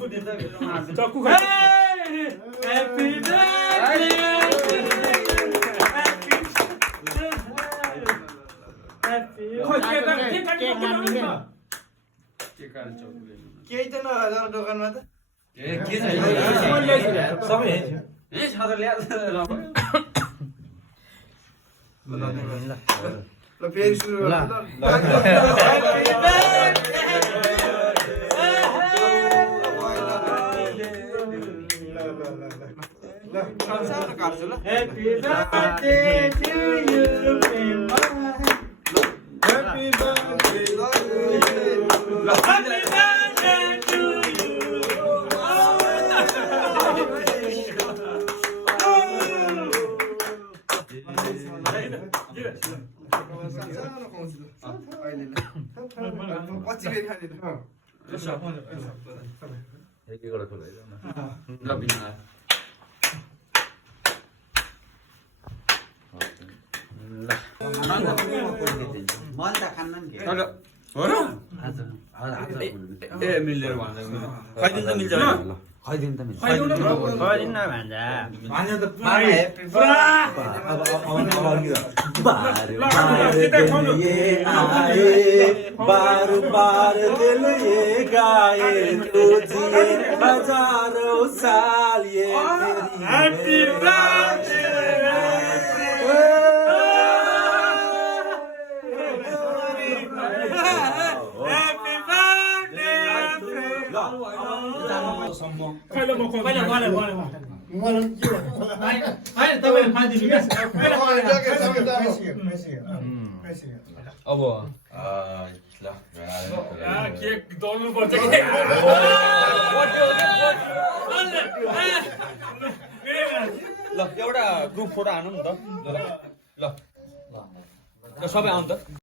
चक्कु खा ह्यापी केही त नभएर दोकानमा त सबै ल फेरि सुरु काट्छु ल Happy birthday to you, Happy birthday to you. Happy birthday to you. पछि फेरि खाने मन त खान्न नि हो र ए मिलेर भन्दा कहिले त मिल्छ खैदिन त मिल्छ खैदिन न भान्जा भान्जा त बार बार दिल ये गाए तो जिए हजारों साल ये Happy birthday. Kailan mo ko? Kailan तपाईले खादिनु के? अब केक दल्नु पर्छ के? ल एउटा ग्रुप फोटो हानौँ न त ल ल ल सबै आउँ त